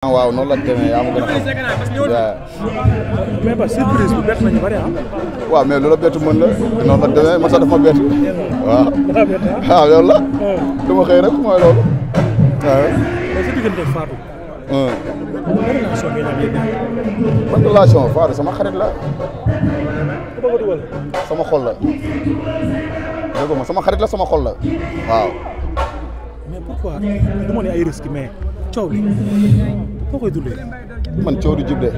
waaw noonu la demee yaa ma gën a xam. mais ba surprise bu bett nañu bari ah. waaw mais loolu bett mën la noonu la demee man sax daf ma bett. waaw waaw loolu la. du ma xëy rek mooy loolu. waaw. mais sa diggante Fatou. ban relation Fatou sama xarit la. sama xol la. dégg nga sama xarit la sama xol la waaw. mais pourquoi du ma ne ay risques mais coow li foo koy dundee. man coow du jub de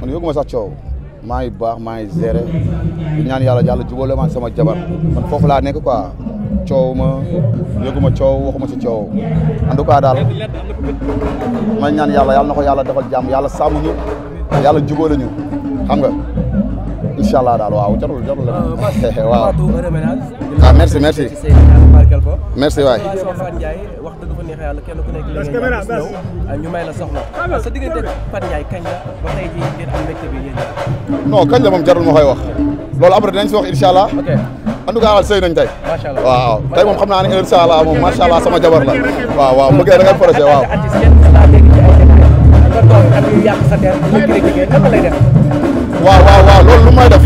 man yëguma sax coow maa ngi baax maa ngi géré di ñaan yàlla jubóole ma sama jabar man foofu laa nekk quoi coow ma yëguma coow waxuma ci coow en tout cas daal may ñaan yàlla na ko yàlla defal jàmm yàlla sàmm ñu yàlla jubóole ñu xam nga incha allah daal waaw jarul la waaw. ah merci merci waay. wax dëgg fa neex yàlla kenn ku nekk léegi ñu may la soxla sa diggante Fane Ndiaye kañ la ba tey jii ngeen am mbégte bi yéen non kañ la moom jarul ma koy wax loolu après dinañ si wax incha allah. ok en tout cas sëy nañ tey. macha allah waaw tey moom xam naa ne incha allah moom macha allah sama jabar la waaw bëggee da ngay projet waaw. waaw loolu lu may def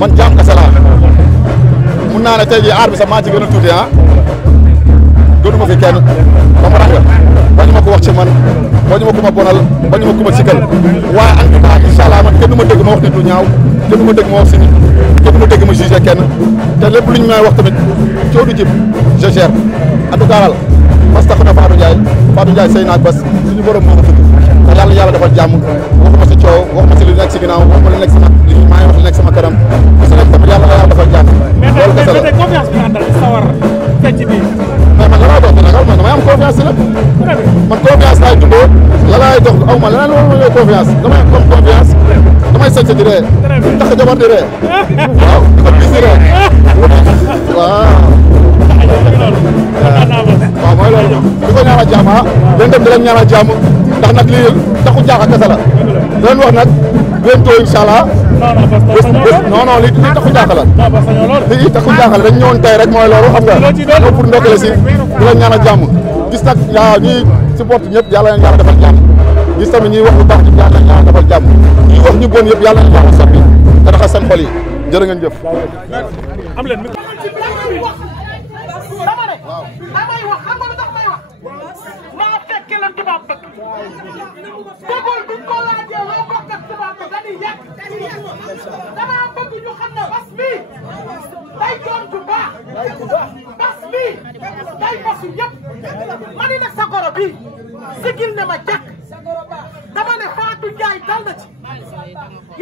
man jaam kese laa mun naa ne tey jii aar bi sax maa ci gën a tuuti ah dootuma fi kenn ba mu rafet bañu ma ko wax ci man bañu ma ko ma bonal bañu ma ko ma sikkal waaye en tout cas incha allah man kenn du ma dégg ma wax nit lu ñaaw kenn du ma dégg ma wax si nit kenn du ma dégg ma jugé kenn te lépp lu ñu may wax tamit coow du jib je gère en tout cas daal parce que na Fatou Ndiaye sëy naag bas suñu borom moo ko tudd te yàlla defal jàmm waxuma si coow waxuma si li nekk si ginnaaw waxuma li nekk sama maa ngi wax li nekk sama kanam parce que tamit yàlla defal jàmm loolu kese la mais confiance bi àndal sawar fecc bi mais man la laay dox nag man damay am confiance si lépp man confiance laay dundoo la laay dox aw ma leneen loolu mooy confiance damay am confiance damay sëcc di ree tax jabar di ree waaw dafa bis di ree waaw mooy loolu di ko ñaanal jàmm leen dem di leen ñaanal jàmm ndax nag lii taxu jaaxa kese la leen wax nag bientôt incha allah non lii taxu jaaxa la lii taxu jaaxa la dañ ñëwoon tey rek mooy loolu xam nga ñëw pour ndokkale si di leen ñaanal jàmm gis nag yaa ñuy supporte ñëpp yàlla leen yàlla defal jàmm gis tamit ñuy wax lu baax ñëpp yàlla leen yàlla defal jàmm ñuy wax ñu bon yëpp yàlla leen yàlla soppi te dafa seen xol yi jërë ngeen jëf am leen damay wax xam nga lu tax may wax maa fekke la tubaab bëgg dégol buñ ko laajee loo bokk ak tubaab bi dañuy yàq damaa bëgg ñu xam ne bas bii day doon bu baax bas bii day basu yëpp ma ni nag sa goro bii sigil ne ma jàkk dama ne Fatou Ndiaye dal na ci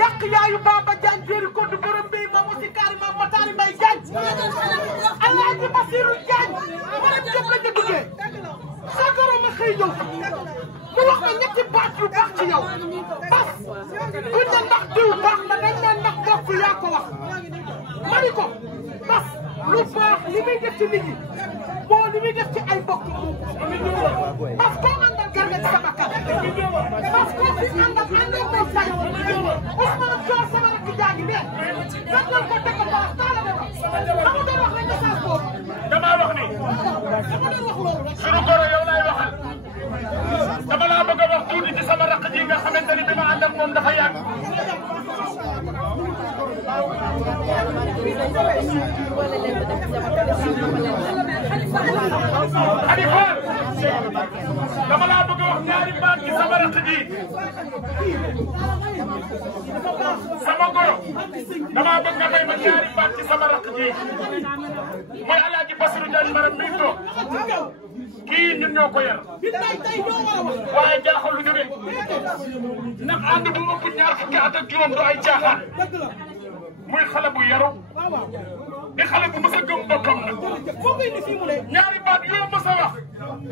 yàq yaayu Baba Diagne jéeri koddu borom bii ma musi kaari ma mataari mbay Diagne Alaaji Basiru Diagne wala jëpp la ñu duggee sa goro ma xëy ñëw mu wax ma ñetti baat yu baax ci yow bas buñ ne ndax diw baax na dañ ne ndax bokk yaa ko wax ma ni ko bas lu baax li muy def ci nit ñi moo li muy def ci ay bokk bas koo àndal garga ci sa bakkan bas koo fi àndal moo say Ousmane Dior sama rakk jaagi ne dangal ko teg ko baax taala de ba dama doon wax rek message boobu dama wax ni dama doon wax loolu rek suñu goro yow laay waxal dama laa bëgg a wax tuuti ci sama rakk ji nga xamante ni bi ma ànd ak moom dafa yàgg Khalifa dama laa bëgg a wax ñaari baat ci sama rakk ji sama goro dama bëgg nga may ma ñaari baat ci sama rakk ji mooy Alaaji Basiru Diagne maram mi toog kii ñun ñoo ko yar waaye jaaxal lu ñu ne ndax ànd bu ëpp ñaar fukki at ak juróom du ay caaxaan muy xale bu yaru di xale bu mës a gëm boppam nag ñaari baat yoo mës a wax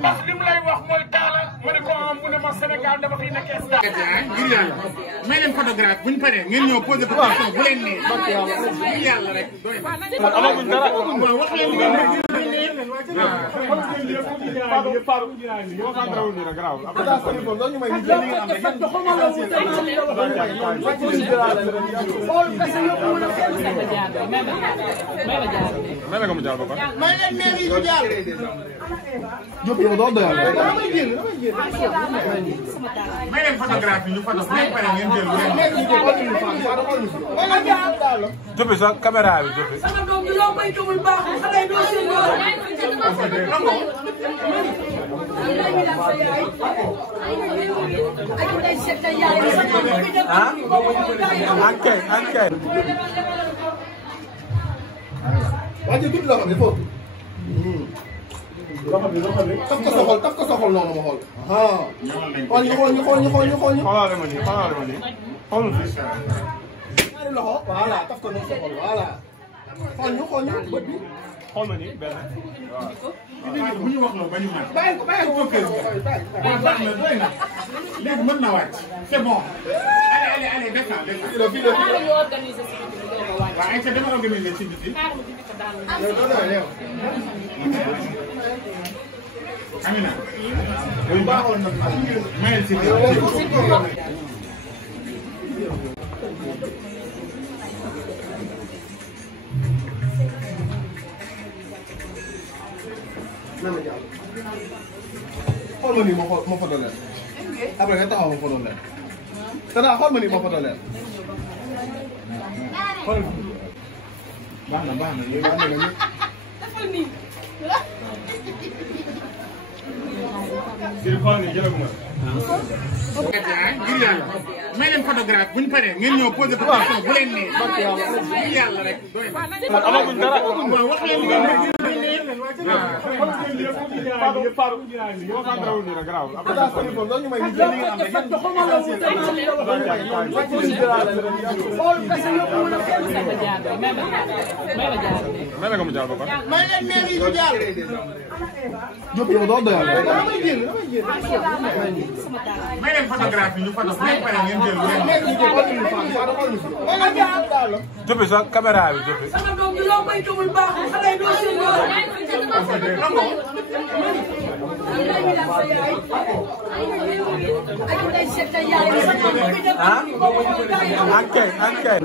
parce que li mu lay wax mooy taala ma ne ko am mu ne ma Sénégal dama fiy nekkee star ngir yàlla may leen photographe bu ñu paree ngeen ñëw posé ko question bu leen nee ngir yàlla rek doy na. amaguñ dara wax leen may leen photographie ñu photo bu leen pare ngeen jël Jopi sa caméra bi Jopi. sama doom bi loo may tumul baaxul xale yi doo seen lool. Ankay. waa ji tuuti loo xam ne foofu. taf ko sa xol noonu ma xool. xool ñu. Xoolal ma nii. Xool fi. ñaari loxo voilà taf ko noonu sa xol voilà. xool ñu bët bi. Xool ma nii benn. bu ñu wax loolu ba ñu mën. bàyyi ko baax na doy na léegi mën na wàcc c'est bon. allez descend. waaw ay ca dama organiser ci biti. Amina. yow baaxoon na mayel ci biir. xool ma nii ma foto leen après nga taxaw ma foto leen Tata xool ma nii ma foto leen xool baax na yéen am na ñëpp Fii xool ni jëlaguma. ngir yàlla may leen photographe bu ñu paree ngeen ñëw posé question bu leen nee ngir yàlla rek doy na. Amaguñ dara. waaw wax leen ngeen ne may leen photographe yi ñu photo bu leen paree ngeen jël bu leen Jopi sa caméra bi Jopi. sama doom bi loo may tumul baaxul xale yi doo seen lool. Ankay.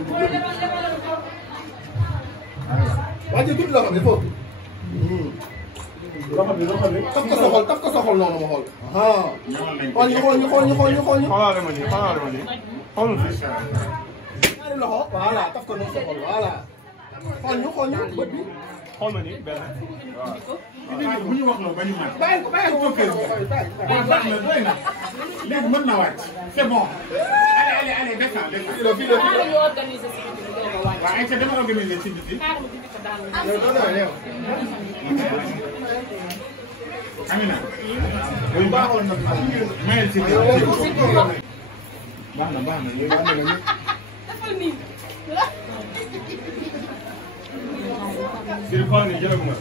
waa ji tuuti loo xam ne foofu. taf ko sa xol noonu ma xool. xool ñu. Xoolal ma nii. Xool fi. ñaari loxo voilà taf ko noonu sa xol voilà. xool ñu bët bi. Xool ma nii benn. bu ñu wax loolu ba ñu mën. bàyyi ko baax na doy na léegi mën na wàcc c'est bon. allez descend. waaw ay ca dama organiser ci biti. Amina. yow baaxoon na mayel ci biir. baax na yéen am na ñëpp. Fii xool ni jëlaguma.